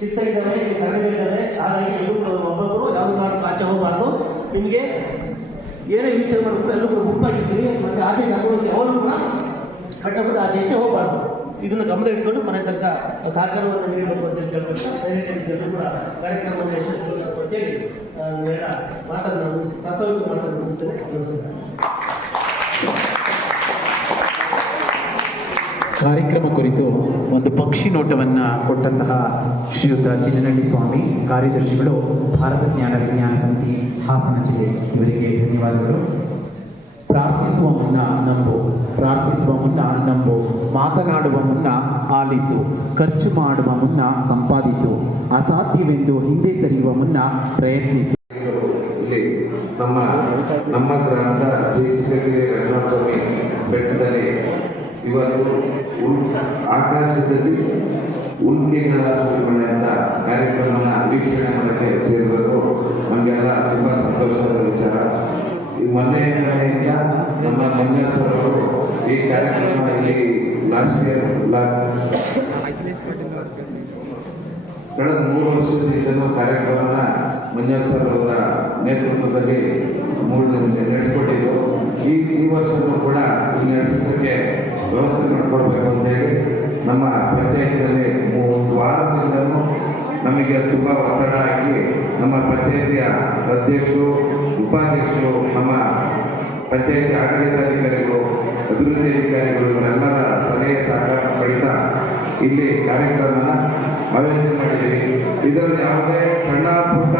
ಚಿಕ್ಕ ಇದ್ದಾವೆ, ಕಡಿಮೆ ಹಾಗಾಗಿ ಎಲ್ಲರೂ ಒಬ್ಬೊಬ್ಬರು ಯಾವುದೇ ಕಾರಣಕ್ಕೂ ಆಚೆ ಹೋಗಬಾರ್ದು. ನಿಮಗೆ ಏನೇ ವೀಕ್ಷಣೆ ಮಾಡಿದ್ರು ಎಲ್ಲರೂ ಕೂಡ ಗುಂಪಾಗಿರ್ತೀವಿ, ಮತ್ತು ಆಚೆ ಕರ್ಕೊಂಡು ಅವರು ಕೂಡ ಕಟ್ಟಬಿಟ್ಟು ಆಚೆ ಈಚೆ ಹೋಗಬಾರ್ದು. ಇದನ್ನು ಗಮನ ಇಟ್ಕೊಂಡು ಮನೆ ತನಕ ಸಹಕಾರವನ್ನು ನೀಡಬೇಕು ಅಂತ ಹೇಳ್ಕೊಂಡು ಎಲ್ಲರೂ ಕೂಡ ಕಾರ್ಯಕ್ರಮವನ್ನು ಯಶಸ್ವಿಗೊಳಿಸಬೇಕು ಅಂತೇಳಿ ಮಾತನ್ನು ಪ್ರಾಸ್ತಾವಿಕ ಮಾತನ್ನು ಮುಗಿಸ್ತೇನೆ. ಕಾರ್ಯಕ್ರಮ ಕುರಿತು ಒಂದು ಪಕ್ಷಿ ನೋಟವನ್ನು ಕೊಟ್ಟಂತಹ ಶ್ರೀಯುತ ಚಿನ್ನನಹಳ್ಳಿ ಸ್ವಾಮಿ ಕಾರ್ಯದರ್ಶಿಗಳು, ಭಾರತ ಜ್ಞಾನ ವಿಜ್ಞಾನ ಸಮಿತಿ ಹಾಸನ ಜಿಲ್ಲೆ, ಇವರಿಗೆ ಧನ್ಯವಾದಗಳು. ಪ್ರಾರ್ಥಿಸುವ ಮುನ್ನ ನಂಬು, ಪ್ರಾರ್ಥಿಸುವ ಮುನ್ನ ನಂಬು, ಮಾತನಾಡುವ ಮುನ್ನ ಆಲಿಸು, ಖರ್ಚು ಮಾಡುವ ಮುನ್ನ ಸಂಪಾದಿಸು, ಅಸಾಧ್ಯವೆಂದು ಹಿಂದೆ ಸರಿಯುವ ಮುನ್ನ ಪ್ರಯತ್ನಿಸು. ಇಲ್ಲಿ ನಮ್ಮ ಗ್ರಾಮದ ಶ್ರೀ ಶ್ರೀಗಿರಿ ರಂಗನಾಥ ಸ್ವಾಮಿ ಬೆಟ್ಟದಲ್ಲಿ ಇವತ್ತು ಆಕಾಶದಲ್ಲಿ ಉಲ್ಕೆಗಳ ಸುರಿಮಳೆ ಅಂತ ಕಾರ್ಯಕ್ರಮನ ವೀಕ್ಷಣೆ ಮಾಡೋಕ್ಕೆ ಸೇರಿರೋದು ನಮಗೆಲ್ಲ ತುಂಬ ಸಂತೋಷದ ವಿಚಾರ. ಈ ಮೊನ್ನೆಯಿಂದ ನಮ್ಮ ಮಂಜೇಶ್ವರ ಅವರು ಈ ಕಾರ್ಯಕ್ರಮ ಇಲ್ಲಿ ಲಾಸ್ಟ್ ಇಯರ್ ಕಳೆದ 3 ವರ್ಷದಿಂದ ಕಾರ್ಯಕ್ರಮನ ಮಂಜೇಶ್ವರ ಅವರ ನೇತೃತ್ವದಲ್ಲಿ ನಡೆಸಿಕೊಟ್ಟಿದ್ದು. ಈ ವರ್ಷವೂ ಕೂಡ ಇಲ್ಲಿ ನಡೆಸೋಕ್ಕೆ ವ್ಯವಸ್ಥೆ ಮಾಡಿಕೊಡ್ಬೇಕು ಅಂತೇಳಿ ನಮ್ಮ ಪಂಚಾಯತಿನಲ್ಲಿ 1 ವಾರದಿಂದಲೂ ನಮಗೆ ತುಂಬ ಒತ್ತಡ ಹಾಕಿ ನಮ್ಮ ಪಂಚಾಯತಿಯ ಅಧ್ಯಕ್ಷರು, ಉಪಾಧ್ಯಕ್ಷರು, ನಮ್ಮ ಪಂಚಾಯತಿ ಆಡಳಿತಾಧಿಕಾರಿಗಳು, ಅಭಿವೃದ್ಧಿ ಅಧಿಕಾರಿಗಳು ಇವರೆಲ್ಲರ ಸಲಹೆ ಸಹಕಾರ ಪಡೆದ ಇಲ್ಲಿ ಕಾರ್ಯಕ್ರಮನ ಆಯೋಜನೆ ಮಾಡಿದ್ದೀವಿ. ಇದರಲ್ಲಿ ಯಾವುದೇ ಸಣ್ಣ ಪುಟ್ಟ